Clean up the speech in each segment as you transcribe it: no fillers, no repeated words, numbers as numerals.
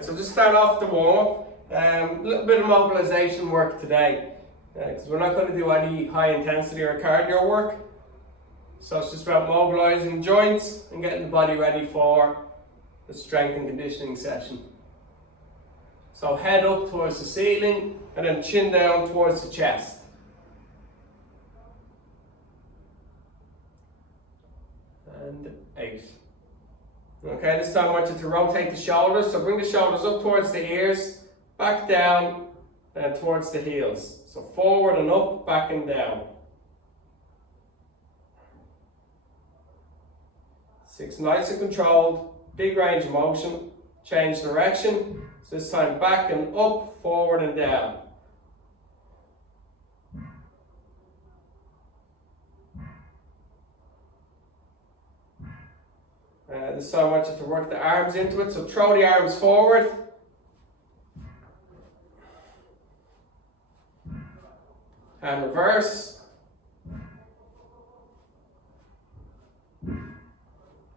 So just start off the warm-up. A little bit of mobilization work today, because we're not going to do any high intensity or cardio work. So it's just about mobilizing joints and getting the body ready for the strength and conditioning session. So head up towards the ceiling and then chin down towards the chest. And 8. Okay, this time I want you to rotate the shoulders. So bring the shoulders up towards the ears, back down, and towards the heels. So forward and up, back and down. 6, nice and controlled, big range of motion. Change direction. So this time back and up, forward and down. This time I want you to work the arms into it. So throw the arms forward. And reverse.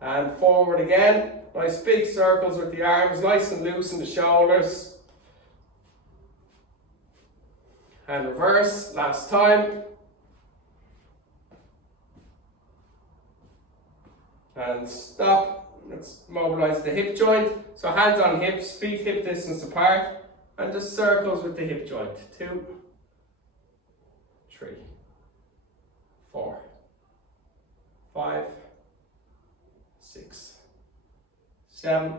And forward again. Nice big circles with the arms, nice and loose in the shoulders. And reverse, last time. And stop. Let's mobilize the hip joint. So hands on hips, feet hip distance apart. And just circles with the hip joint. 2, 3, 4, 5, 6, 7,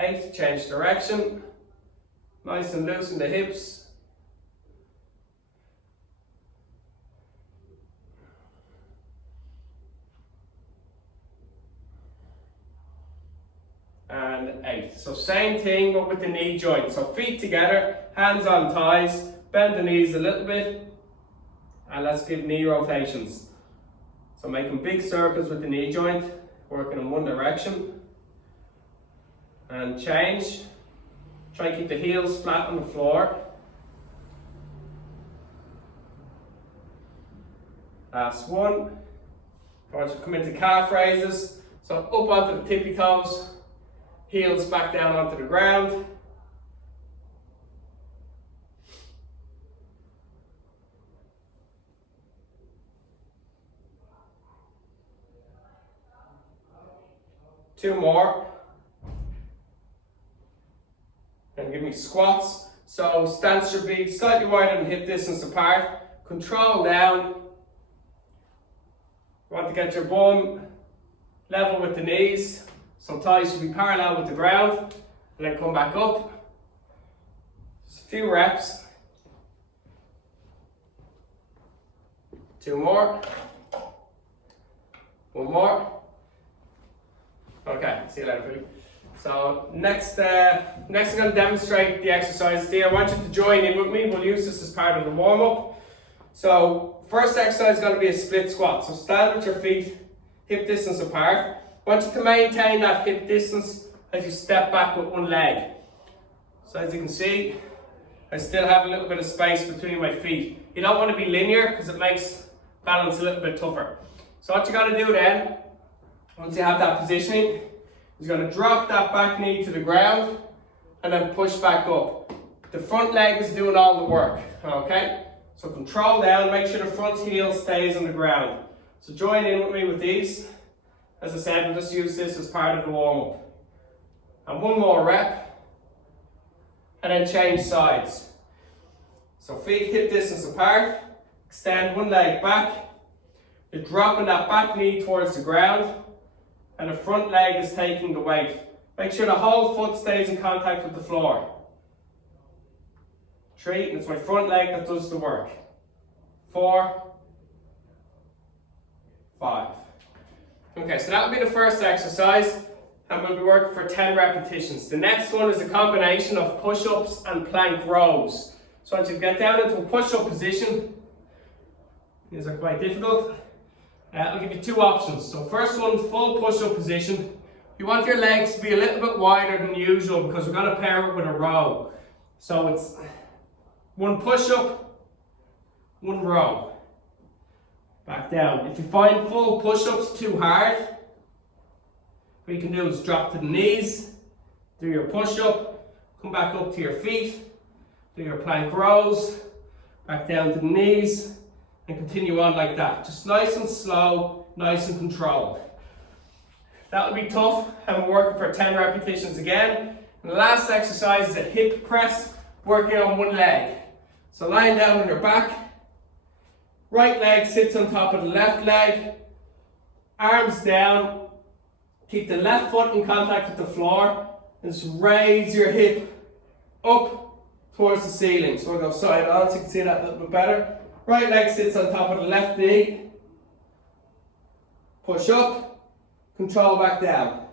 8. Change direction. Nice and loose in the hips. And 8. So same thing but with the knee joint. So feet together, hands on thighs, bend the knees a little bit, and let's give knee rotations. So making big circles with the knee joint, working in one direction. And change. Try and keep the heels flat on the floor. Last one. I want you to come into calf raises. So up onto the tippy toes. Heels back down onto the ground. Two more. And give me squats. So stance should be slightly wider than hip distance apart. Control down. You want to get your bum level with the knees. So thighs should be parallel with the ground, and then come back up. Just a few reps. 2 more. 1 more. Okay, see you later, Philly. So next I'm going to demonstrate the exercises here. I want you to join in with me. We'll use this as part of the warm-up. So first exercise is going to be a split squat. So stand with your feet hip distance apart. I want you to maintain that hip distance as you step back with one leg. So as you can see, I still have a little bit of space between my feet. You don't want to be linear because it makes balance a little bit tougher. So what you got to do then, once you have that positioning, is going to drop that back knee to the ground and then push back up. The front leg is doing all the work, okay? So control down, make sure the front heel stays on the ground. So join in with me with these. As I said, we'll just use this as part of the warm-up. And 1 more rep. And then change sides. So feet hip distance apart. Extend one leg back. You're dropping that back knee towards the ground. And the front leg is taking the weight. Make sure the whole foot stays in contact with the floor. 3, and it's my front leg that does the work. 4, 5. Okay, so that'll be the first exercise, and we'll be working for 10 repetitions. The next one is a combination of push-ups and plank rows. So once you get down into a push-up position, these are quite difficult. I'll give you 2 options. So first one, full push-up position. You want your legs to be a little bit wider than usual because we're going to pair it with a row. So it's 1 push-up, 1 row. Back down. If you find full push-ups too hard, what you can do is drop to the knees, Do your push-up, come back up to your feet, do your plank rows, back down to the knees, and continue on like that. Just nice and slow, nice and controlled. That'll be tough, and we're working for 10 repetitions again. And the last exercise is a hip press, working on one leg. So lying down on your back, right leg sits on top of the left leg, arms down, keep the left foot in contact with the floor, and just raise your hip up towards the ceiling. So we'll go side on so you can see that a little bit better. Right leg sits on top of the left knee, push up, control back down.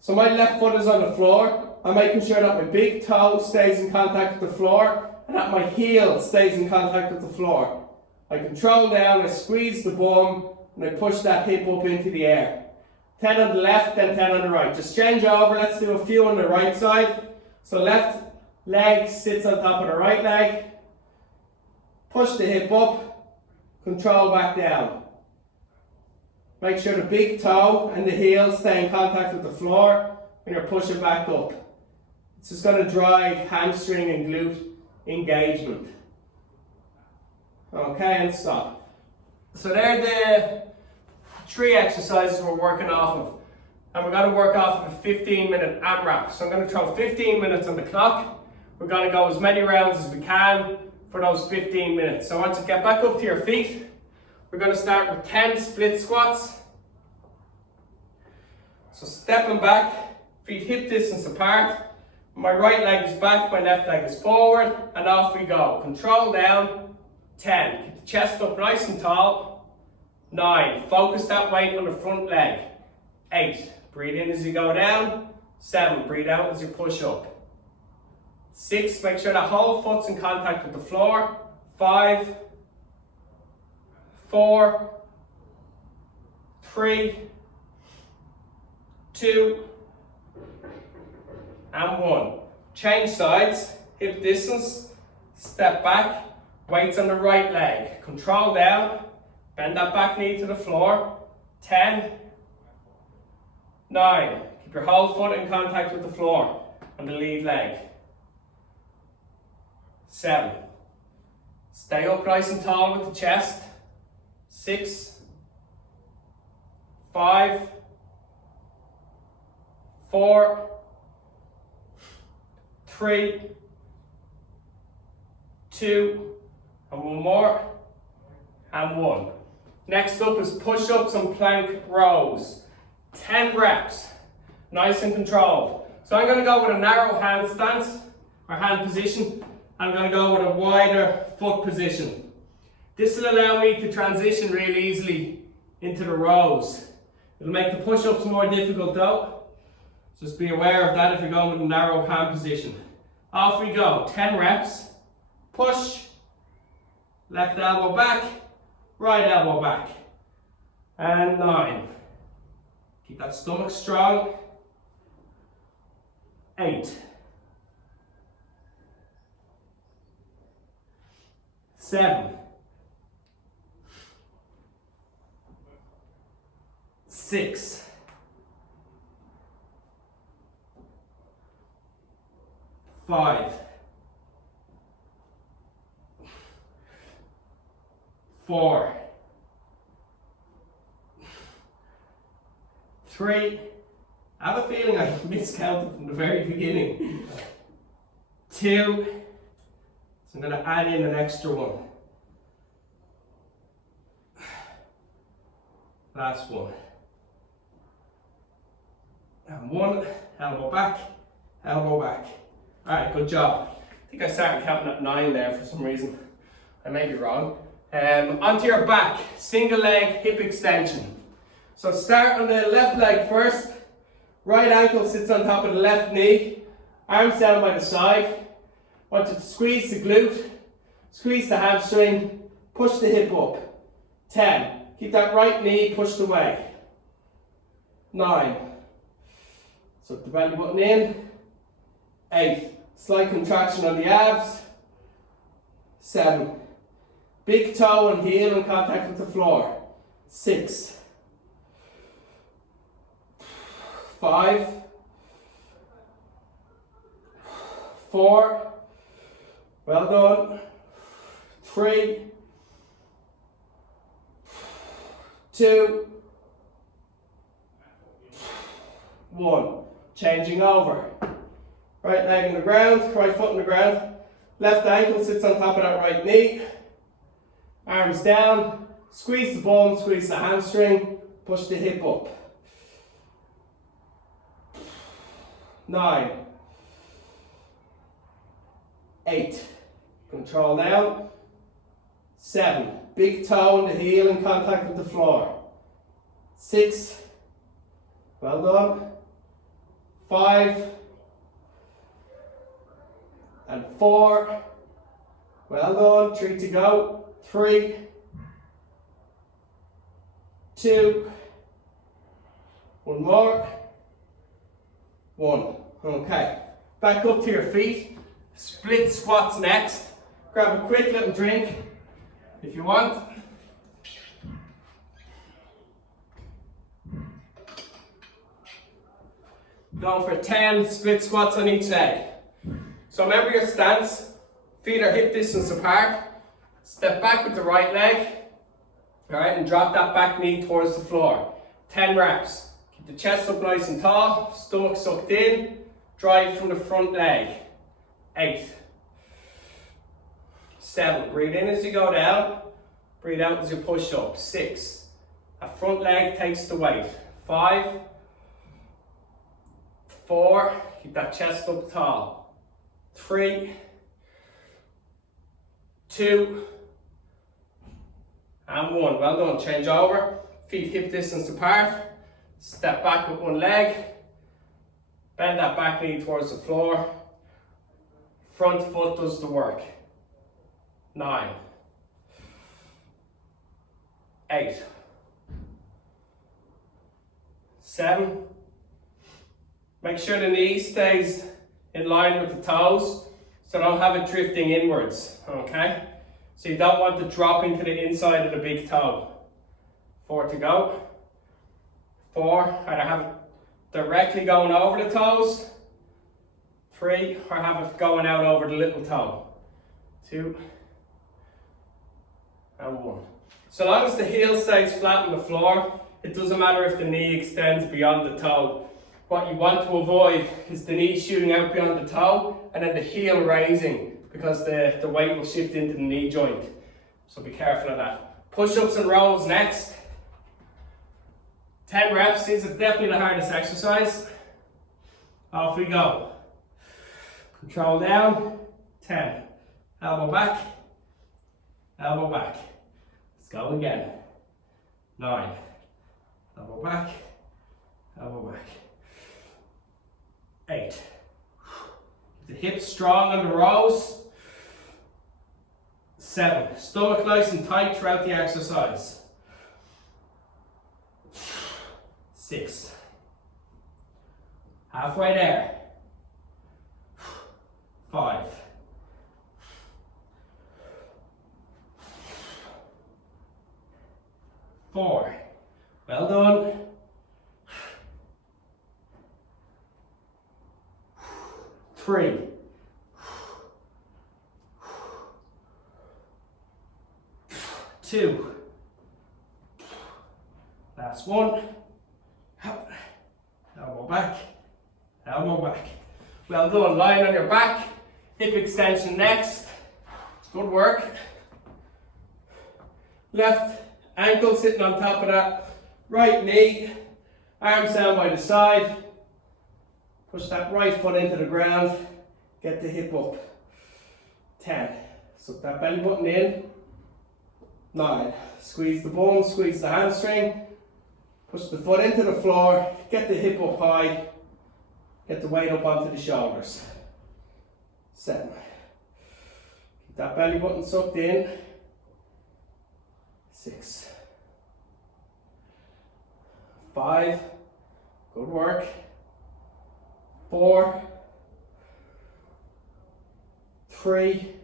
So my left foot is on the floor. I'm making sure that my big toe stays in contact with the floor and that my heel stays in contact with the floor. I control down, I squeeze the bum, and I push that hip up into the air. 10 on the left, then 10 on the right. Just change over, let's do a few on the right side. So left leg sits on top of the right leg. Push the hip up, control back down. Make sure the big toe and the heel stay in contact with the floor when you're pushing back up. It's just going to drive hamstring and glute engagement. Okay, and stop. So they're the 3 exercises we're working off of. And we're going to work off of a 15-minute AMRAP. So I'm going to throw 15 minutes on the clock. We're going to go as many rounds as we can for those 15 minutes. So once you get back up to your feet, we're going to start with 10 split squats. So stepping back, feet hip distance apart. My right leg is back, my left leg is forward, and off we go. Control down, 10. Keep the chest up nice and tall. 9. Focus that weight on the front leg. 8. Breathe in as you go down. 7. Breathe out as you push up. 6. Make sure the whole foot's in contact with the floor. 5. 4. 3. 2. And 1. Change sides, hip distance, step back, weights on the right leg. Control down, bend that back knee to the floor. 10. 9. Keep your whole foot in contact with the floor on the lead leg. 7. Stay up nice and tall with the chest. 6. 5. 4. 3. 2. And 1 more. And 1. Next up is push-ups and plank rows. 10 reps. Nice and controlled. So I'm going to go with a narrow hand stance, or hand position. I'm going to go with a wider foot position. This will allow me to transition really easily into the rows. It'll make the push-ups more difficult though. Just be aware of that if you're going with a narrow hand position. Off we go. 10 reps. Push. Left elbow back. Right elbow back. And 9. Keep that stomach strong. 8. 7. 6. 5. 4. 3. I have a feeling I miscounted from the very beginning. 2. So I'm going to add in an extra one. Last one. And 1. Elbow back, elbow back. Alright, good job. I think I started counting at 9 there for some reason. I may be wrong. Onto your back, single leg hip extension. So start on the left leg first. Right ankle sits on top of the left knee. Arms down by the side. Want you to squeeze the glute, squeeze the hamstring, push the hip up. 10. Keep that right knee pushed away. 9. So the belly button in. 8. Slight contraction on the abs. 7. Big toe and heel in contact with the floor. 6. 5. 4, well done, 3, 2, 1. Changing over. Right leg on the ground, right foot on the ground, left ankle sits on top of that right knee, arms down, squeeze the bum, squeeze the hamstring, push the hip up. 9, 8, control down, 7, big toe and the heel in contact with the floor, 6, well done, 5, and 4, well done, 3 to go, 3, 2, 1 more, 1. Okay, back up to your feet, split squats next. Grab a quick little drink if you want. Going for 10 split squats on each leg. So remember your stance, feet are hip distance apart. Step back with the right leg, alright, and drop that back knee towards the floor. 10 reps. Keep the chest up nice and tall, stomach sucked in, drive from the front leg. 8, 7, breathe in as you go down, breathe out as you push up. 6, that front leg takes the weight. 5, 4, keep that chest up tall. 3, 2, and 1. Well done. Change over, feet hip distance apart, step back with one leg, bend that back knee towards the floor, front foot does the work. 9, 8, 7, make sure the knee stays in line with the toes, so don't have it drifting inwards, okay? So you don't want to drop into the inside of the big toe. 4 to go. 4, either have it directly going over the toes. 3, or have it going out over the little toe. 2, and 1. So long as the heel stays flat on the floor, it doesn't matter if the knee extends beyond the toe. What you want to avoid is the knee shooting out beyond the toe and then the heel raising, because the weight will shift into the knee joint. So be careful of that. Push-ups and rows next. 10 reps, these are definitely the hardest exercise. Off we go. Control down, 10. Elbow back, elbow back. Let's go again. 9. Elbow back, elbow back. 8. The hips strong on the rows. 7. Stomach nice and tight throughout the exercise. 6. Halfway there. 5. 4. Well done. 3. 2. Last one. Elbow back, elbow back. Well done. Lying on your back, hip extension next. Good work. Left ankle sitting on top of that right knee, arms down by the side. Push that right foot into the ground, get the hip up. 10, suck that belly button in. 9, squeeze the bum, squeeze the hamstring. Push the foot into the floor, get the hip up high, get the weight up onto the shoulders. 7, keep that belly button sucked in. 6, 5, good work. 4, 3,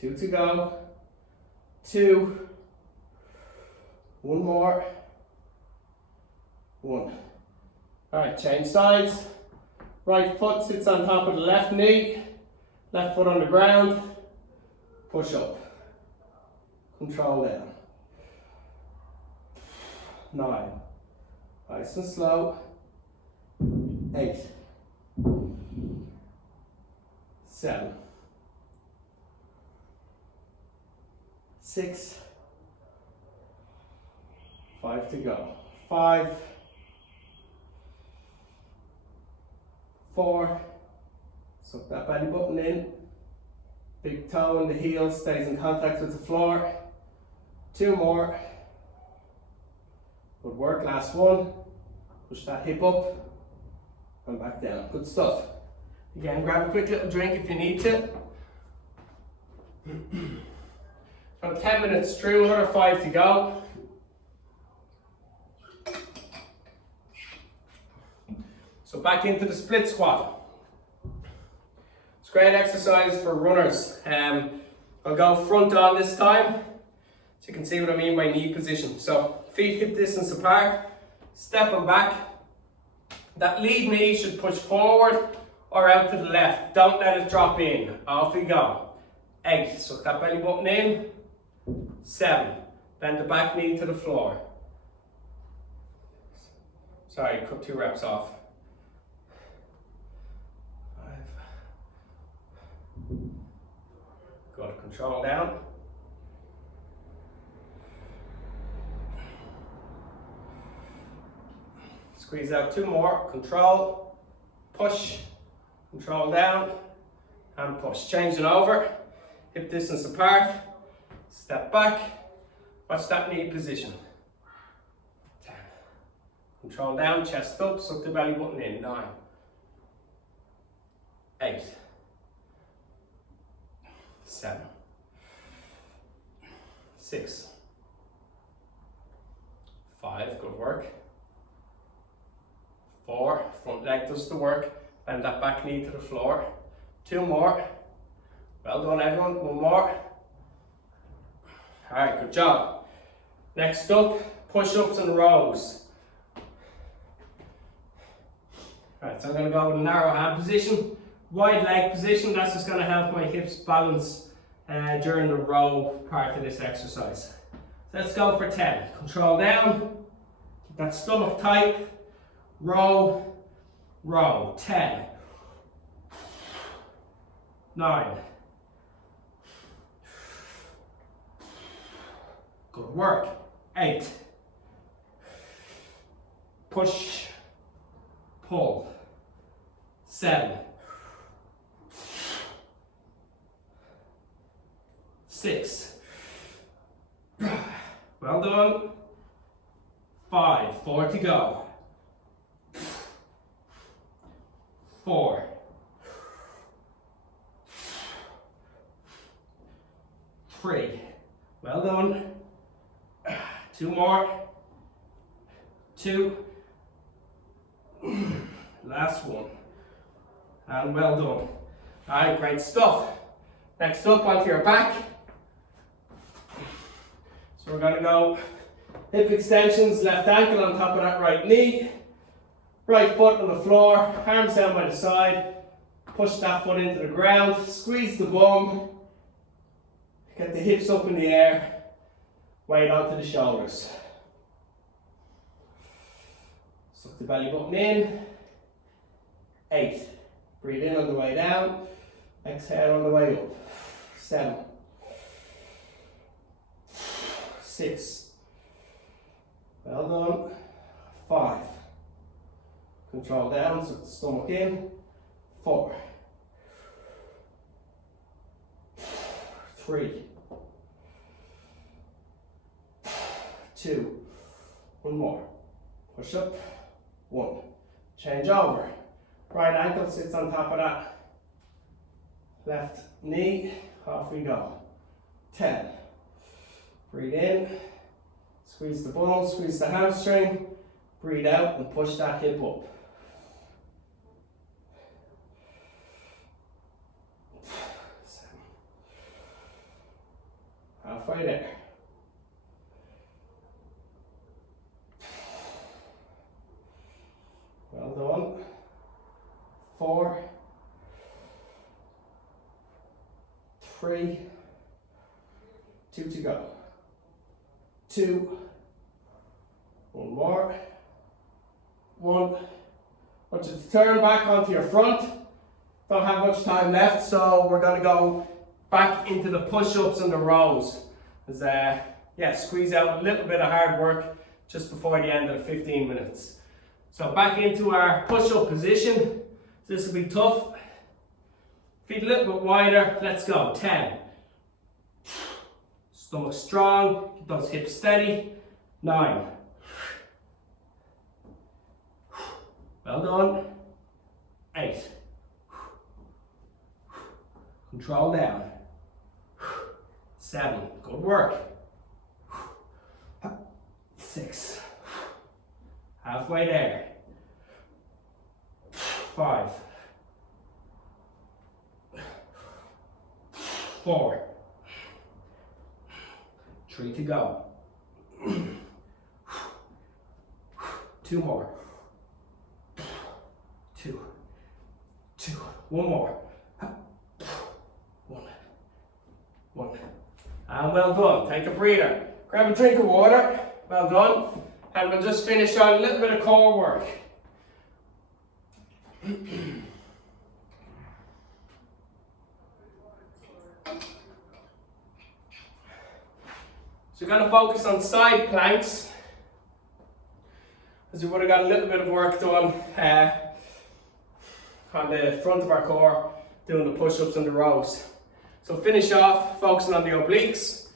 2 to go. 2, 1 more. 1. Alright, change sides. Right foot sits on top of the left knee, left foot on the ground, push up, control down. 9, nice and slow. 8, 7, 6, 5 to go. 5, 4, suck that belly button in, big toe and the heel stays in contact with the floor. 2 more, good work, last one, push that hip up and back down, good stuff. Again, grab a quick little drink if you need to. About 10 minutes through, another 5 to go. So back into the split squat. It's a great exercise for runners. I'll go front on this time, so you can see what I mean by knee position. So feet hip distance apart, stepping back. That lead knee should push forward or out to the left. Don't let it drop in. Off we go. 8, suck that belly button in. 7, bend the back knee to the floor. Sorry, cut 2 reps off. 5. Good, control down. Squeeze out 2 more, control, push, control down, and push. Changing over, hip distance apart, step back, watch that knee position. 10, control down, chest up, suck the belly button in. 9, 8, 7, 6, 5, good work. 4, front leg does the work, bend that back knee to the floor. 2 more, well done everyone, 1 more. Alright, good job. Next up, push-ups and rows. Alright, so I'm going to go with a narrow hand position, wide leg position. That's just going to help my hips balance during the row part of this exercise. So let's go for 10. Control down, keep that stomach tight. Row, row. 10, 9, good work. 8, push, pull. 7, 6, well done. 5, 4 to go. 4, 3, well done. 2 more. 2, last one, and well done. Alright, great stuff. Next up, onto your back. So we're going to go hip extensions, left ankle on top of that right knee. Right foot on the floor, arms down by the side, push that foot into the ground, squeeze the bum, get the hips up in the air, weight onto the shoulders. Suck the belly button in. 8, breathe in on the way down, exhale on the way up. 7, 6, well done. 5, control down, suck the stomach in. 4, 3, 2, 1 more. Push up. 1. Change over. Right ankle sits on top of that left knee. Off we go. 10. Breathe in. Squeeze the bum, squeeze the hamstring. Breathe out and push that hip up. 7. Halfway there. 4, 3, 2 to go. 2, 1 more. 1. I want you to turn back onto your front. Don't have much time left, so we're going to go back into the push-ups and the rows. Squeeze out a little bit of hard work just before the end of the 15 minutes. So back into our push-up position. This will be tough. Feet a little bit wider. Let's go. 10. Stomach strong. Keep those hips steady. 9. Well done. 8. Control down. 7. Good work. 6. Halfway there. 5. 4. 3 to go. 2 more. 2. 1 more. 1. And well done. Take a breather. Grab a drink of water. Well done. And we'll just finish on a little bit of core work. So we're going to focus on side planks, as we would have got a little bit of work done on the front of our core, doing the push-ups and the rows. So finish off focusing on the obliques,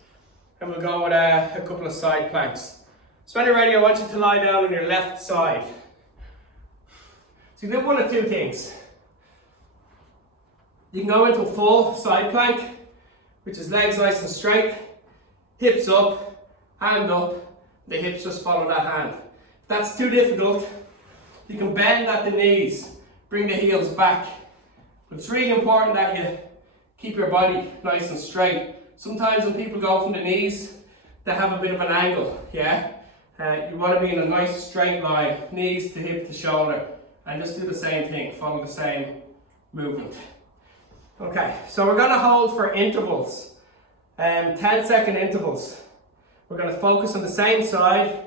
and we'll go with a couple of side planks. So when you're ready, I want you to lie down on your left side. So you do one of two things. You can go into a full side plank, which is legs nice and straight, hips up, hand up, the hips just follow that hand. If that's too difficult, you can bend at the knees, bring the heels back. But it's really important that you keep your body nice and straight. Sometimes when people go from the knees, they have a bit of an angle, yeah? You want to be in a nice straight line, knees to hip to shoulder, and just do the same thing, follow the same movement. Okay, so we're going to hold for intervals, 10-second intervals. We're going to focus on the same side.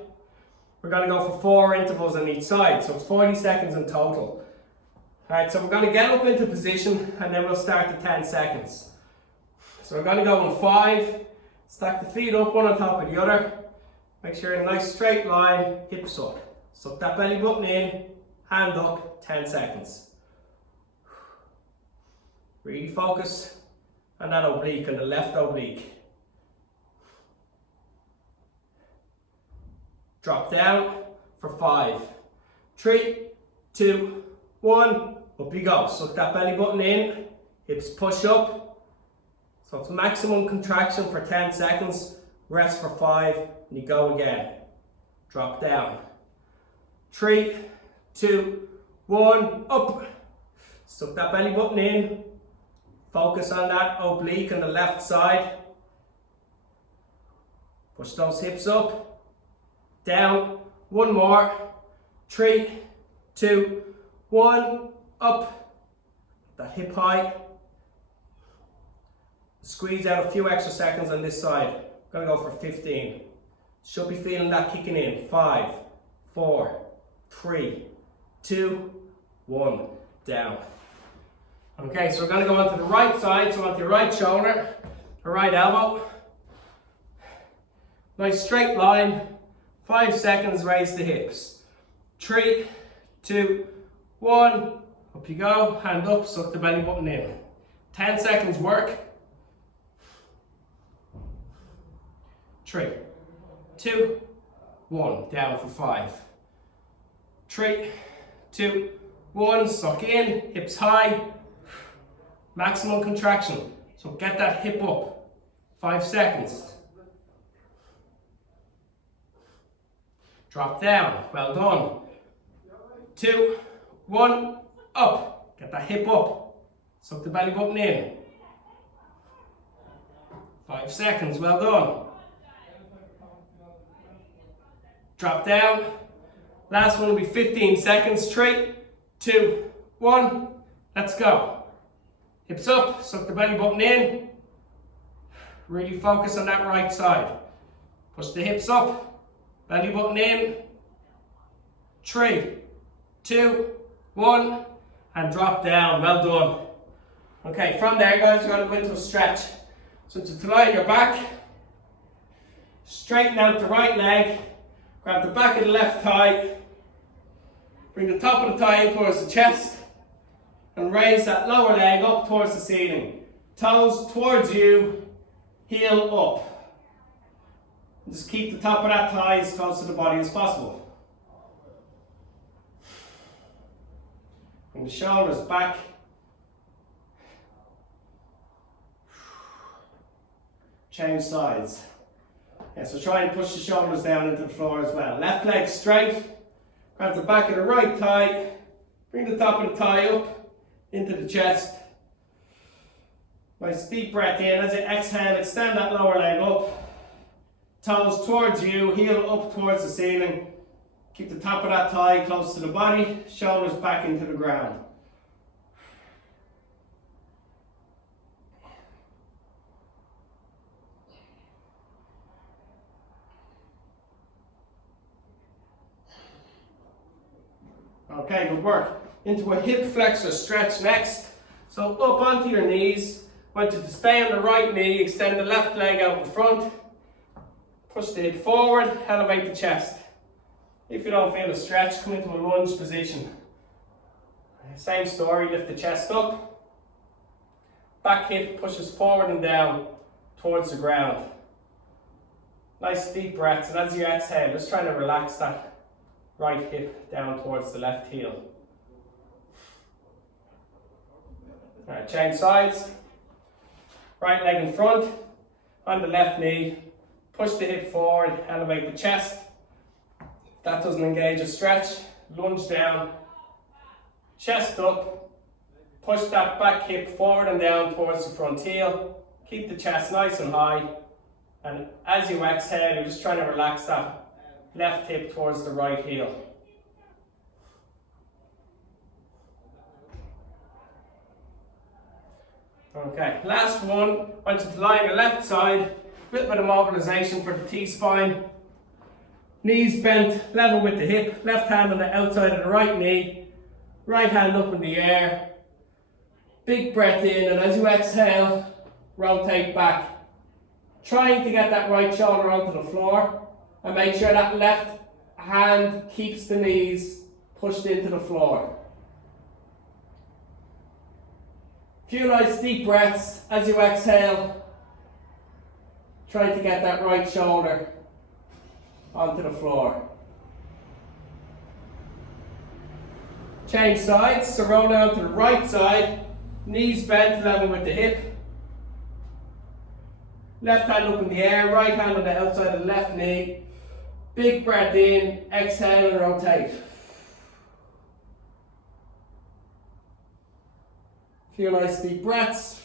We're going to go for 4 intervals on each side, so it's 40 seconds in total. Alright, so we're going to get up into position and then we'll start the 10 seconds. So we're going to go in 5, stack the feet up one on top of the other. Make sure you're in a nice straight line, hips up. Suck that belly button in, hand up, 10 seconds. Really focus on that oblique, on the left oblique. Drop down for 5, 3, 2, 1, up you go. Suck that belly button in, hips push up. So it's maximum contraction for 10 seconds, rest for 5, and you go again. Drop down. 3, 2, 1, up. Suck that belly button in, focus on that oblique on the left side. Push those hips up, down, 1 more. 3, 2, 1, up. That hip high. Squeeze out a few extra seconds on this side. I'm going to go for 15. Should be feeling that kicking in. 5, 4, 3, 2, 1, down. Okay, so we're going to go onto the right side, so onto your right shoulder, the right elbow. Nice straight line. 5 seconds, raise the hips. 3, 2, 1, up you go, hand up, suck the belly button in. 10 seconds work. 3, 2, 1, down for 5. 3, 2, 1, suck in, hips high. Maximum contraction. So get that hip up. 5 seconds. Drop down. Well done. 2, 1, up. Get that hip up. Suck the belly button in. 5 seconds. Well done. Drop down. Last one will be 15 seconds. 3, 2, 1. Let's go. Hips up. Suck the belly button in. Really focus on that right side. Push the hips up, belly button in. 3, 2, 1, and drop down. Well done. Okay, from there, guys, you're going to go into a stretch. So to lie on your back, straighten out the right leg, grab the back of the left thigh, bring the top of the thigh in towards the chest, and raise that lower leg up towards the ceiling. Toes towards you, heel up. Just keep the top of that thigh as close to the body as possible. Bring the shoulders back. Change sides. Yeah, so try and push the shoulders down into the floor as well. Left leg straight. Grab the back of the right thigh. Bring the top of the thigh up into the chest. Nice deep breath in. As you exhale, extend that lower leg up. Toes towards you, heel up towards the ceiling. Keep the top of that thigh close to the body, shoulders back into the ground. Okay, good work. Into a hip flexor stretch next. So up onto your knees. I want you to stay on the right knee, extend the left leg out in front. Push the hip forward, elevate the chest. If you don't feel a stretch, come into a lunge position. Same story, lift the chest up. Back hip pushes forward and down towards the ground. Nice deep breaths, and as you exhale, just trying to relax that right hip down towards the left heel. Alright, change sides. Right leg in front, on the left knee. Push the hip forward, elevate the chest. If that doesn't engage a stretch, lunge down, chest up, push that back hip forward and down towards the front heel. Keep the chest nice and high. And as you exhale, you're just trying to relax that left hip towards the right heel. Okay, last one. I want you to lie on your left side. A little bit of mobilization for the T-spine. Knees bent, level with the hip. Left hand on the outside of the right knee. Right hand up in the air. Big breath in, and as you exhale, rotate back. Trying to get that right shoulder onto the floor. And make sure that left hand keeps the knees pushed into the floor. Few nice deep breaths as you exhale. Try to get that right shoulder onto the floor. Change sides, so roll down to the right side, knees bent level with the hip. Left hand up in the air, right hand on the outside of the left knee. Big breath in, exhale and rotate. Few nice deep breaths.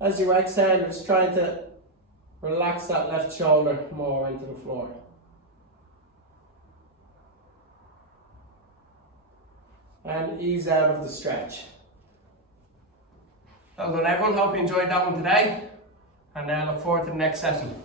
As you exhale, just trying to relax that left shoulder more into the floor. And ease out of the stretch. Well done everyone, hope you enjoyed that one today. And I look forward to the next session.